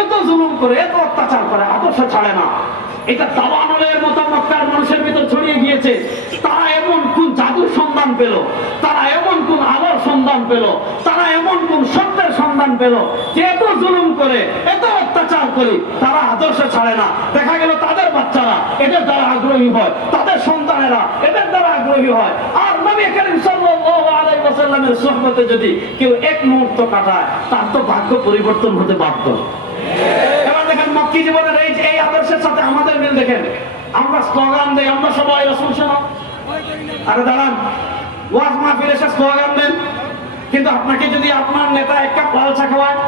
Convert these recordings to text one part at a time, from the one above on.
এত জুলুম করে, এত অত্যাচার করে, আদর্শ ছাড়ে না। এটা দাবানলের মতো মক্কার মানুষের ভিতর ছড়িয়ে গিয়েছে। তারা এমন কোন জাদুর সন্ধান পেল? তারা এমন কোন আলোর সন্ধান পেল? তারা এমন কোন সত্যের সন্ধান পেল? যে এত জুলুম করে, এত অত্যাচার করে, তারা আদর্শ ছাড়ে না। দেখা গেল তাদের বাচ্চারা, এদের দ্বারা আগ্রহী হয়। তাদের সন্তানেরা, এদের দ্বারা আগ্রহী হয়। আর নবী করিম সাল্লাল্লাহু আলাইহি ওয়াসাল্লামের সুহবতে যদি কেউ এক মুহূর্ত কাটায়, তার তো ভাগ্য পরিবর্তন হতে বাধ্য। এবার দেখেন মক্কি জীবনের এই এই আদর্শের সাথে আমাদের মিল দেখেন। আমরা স্লোগান দেই, আমরা সবাই রসুল শোনো আরে দাঁড়ান, ওয়াজ মাহফিল এসে স্লোগান দেন। কিন্তু আপনাকে যদি আপনার নেতা এক কাপ লাল চা খাওয়ায়,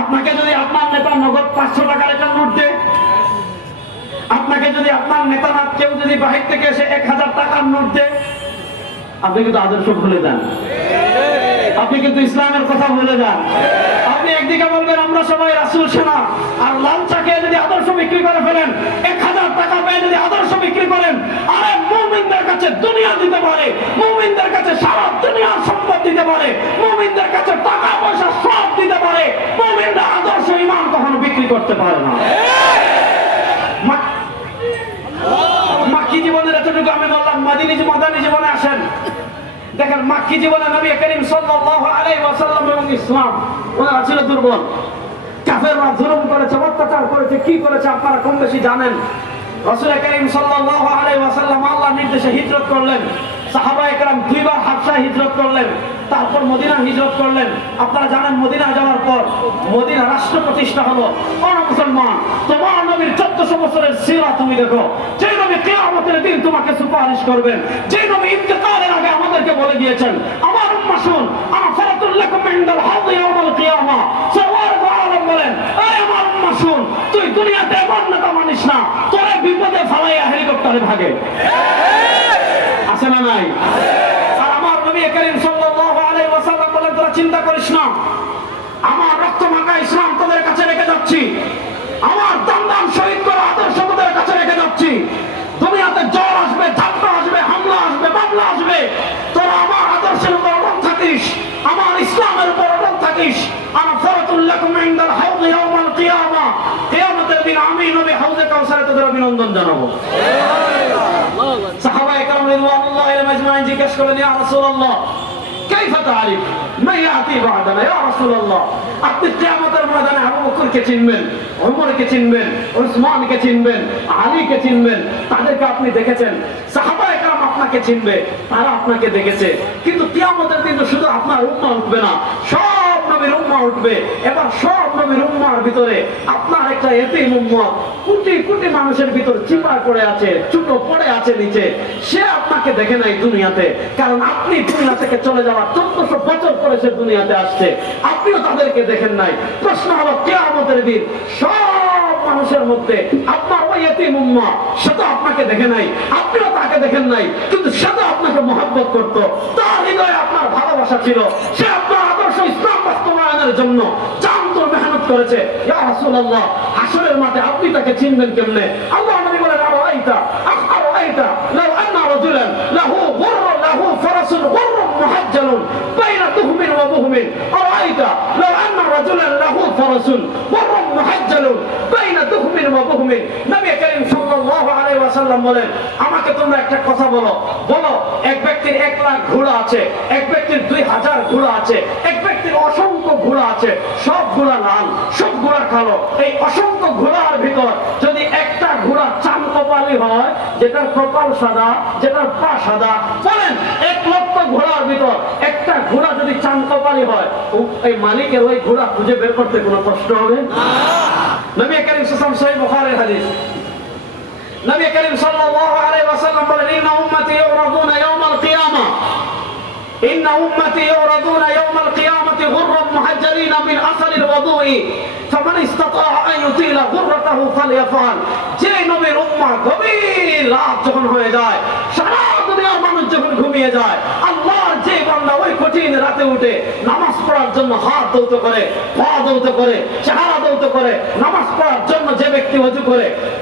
আপনাকে যদি আপনার নেতা নগদ পাঁচশো টাকার একটা নোট আপনাকে যদি আপনার নেতা না কেউ যদি বাহির থেকে এসে এক হাজার টাকার নোট দেয়, আপনি কিন্তু আদর্শ ভুলে যান। আপনি কিন্তু ইসলামের কথা ভুলে যান। আপনি একদিকে বলবেন, আমরা সবাই রাসুল সেনা। আর লাল চাকে যদি আদর্শ বিক্রি করে ফেলেন, এক হাজার টাকা পেয়ে যদি আদর্শ বিক্রি করেন, আরে মুমিনদের কাছে দুনিয়া দিতে পারে মুমিনদের কাছে সারা দুনিয়ার সম্পদ দিতে পারে মুমিনদের কাছে টাকা পয়সা সব দিতে পারে মুমিনরা আদর্শ ইমান কখনো বিক্রি করতে পারে না। মা- মাক্কি জীবনের এতটুকু আমি বললাম? মাদিনী মাদানী জীবনে আসেন। দেখেন মাক্কি জীবনে নবী করিম সাল্লাল্লাহু আলাইহি ওয়াসাল্লাম এবং ইসলাম, ওনারা ছিল দুর্বল। কাফেররা জুলুম করেছে, অত্যাচার করেছে, কি করেছে আপনারা কম বেশি জানেন? রাসূল করিম সাল্লাল্লাহু আলাইহি ওয়াসাল্লাম আল্লাহর নির্দেশে হিজরত করলেন। সাহাবা একরাম দুইবার হাবশা হিজরত করলেন। তারপর মদিনা হিজরত করলেন। আপনারা জানেন মদিনা যাওয়ার পর মদিনা রাষ্ট্র প্রতিষ্ঠা হলো। কোন মুসলমান, তোমার নবীর চোদ্দশো বছরের সিরা তুমি দেখো। যে নবী কেয়ামতের দিন তোমাকে সুপারিশ করবেন। যে নবী ইন্তেকালের আগে আমাদেরকে বলে গিয়েছেন, আমার উম্মা শুন আমার ফরাতুল্লাকুম ইনদাল হাউদি ইয়াউমাল কিয়ামা। সওয়ার আলম বলেন, এই আমার উম্মা শুন, তুই দুনিয়াতে এমন নেতা মানিস না, তোরে বিপদে ফালাইয়া হেলিকপ্টারে ভাগে। আছে না নাই? আর আমার নবী করিম সাল্লাল্লাহু আলাইহি ওয়াসাল্লাম বলেন, তোরা চিন্তা করিস না, আমার রক্ত মাখা আমি হাউজে কাউসারে তোদের অভিনন্দন জানাব। সাহাবা একরাম রিদওয়ানুল্লাহ আলাইহিম আজমাইন জিজ্ঞেস করলেন, ইয়া রাসূলুল্লাহ আপনি কিয়ামতের ময়দানে আবু বকরকে চিনবেন ওমরকে চিনবেন ওসমানকে চিনবেন, আলীকে চিনবেন। তাদেরকে আপনি দেখেছেন। সাহাবা একরাম আপনাকে চিনবে, তারা আপনাকে দেখেছে। কিন্তু কিয়ামতের দিন শুধু আপনার উম্মাহ উঠবে না, সব নবীর উম্মাহ উঠবে। এবার সব নবীর উম্ম ভিতরে আপনার একটা এতিম উম্মত, কোটি কোটি মানুষের ভিতর চিপা পড়ে আছে, চুটো পড়ে আছে নিচে। সে আপনাকে দেখে নাই দুনিয়াতে, কারণ আপনি দুনিয়া থেকে চলে যাওয়ার চোদ্দশো বছর পরে সে দুনিয়াতে আসছে। আপনিও তাদেরকে দেখেন নাই। প্রশ্ন হলো কে আমাদের দিন সব মানুষের মধ্যে আপনার ওই এতিম উম্মা সে তো আপনাকে দেখে নাই। আপনিও তাকে দেখেন নাই, কিন্তু সে তো আপনাকে মহব্বত করত। তার হৃদয়ে আপনার ভালোবাসা ছিল। সে আপনার আদর্শ ইসলাম বাস্তবায়নের জন্য করেছে, ইয়া রাসূলুল্লাহ, হাসরের মাঠে আপনি তাকে চিনবেন কেমনে? আল্লাহ নবী বলেন, আর আইতা আর আইতা লাউ আন্না রাজুলান, লাহু গুরর লাহু ফারাসুন গুরর মুহাজ্জালুন। লাহু ফারাসুন গুরর মুহাজ্জালুন বাইনা তুহমিন ওয়া বুহমিন নবী করিম সাল্লাল্লাহু আলাইহি ওয়াসাল্লাম বলেন, আমাকে তোমরা একটা কথা বলো। বলো, এক ব্যক্তির এক লাখ ঘোড়া আছে, এক ব্যক্তির দুই হাজার ঘোড়া আছে, এক ব্যক্তির অসংখ্য ঘোড়া আছে সব ঘোড়া লাল সব ঘোড়া কালো। এই অসংখ্য ঘোড়ার ভিতর যদি একটা ঘোড়া ওই হয়, যেটার কপাল সাদা, যেটার পা সাদা, বলেন, এক লক্ষ ঘোড়ার ভিতর একটা ঘোড়া যদি চান কপালি হয় এই মালিকের ওই ঘোড়া খুঁজে বের করতে কোনো কষ্ট হবে? নবী করিম সাল্লাম সাহেব বুখারীর হাদিস। নবী করিম সাল্লাল্লাহু আলাইহি ওয়াসাল্লাম বলেন, ইন্না উম্মতি ইউরাদুনা ইয়াওমাল কিয়ামা। ইন্না উম্মতি ইউরাদুনা ইয়াওমাল কিয়ামাতি গুররাম মুহাজ্জালিনা মিন আসারিল ওয়াদুই ফামান ইসতাতাআ আন ইউতিলা গুররাতাহু ফালইফআল নবীর উম্মা গভীর রাত যখন হয়ে যায়, সারা দুনিয়ার মানুষ যখন ঘুমিয়ে যায়, আল্লাহর যে বান্দা ওই কঠিন রাতে উঠে নামাজ পড়ার জন্য হাত দৌত করে, পা দৌত করে, চেহারা দৌত করে, নামাজ পড়ার জন্য যে ব্যক্তি অজু করে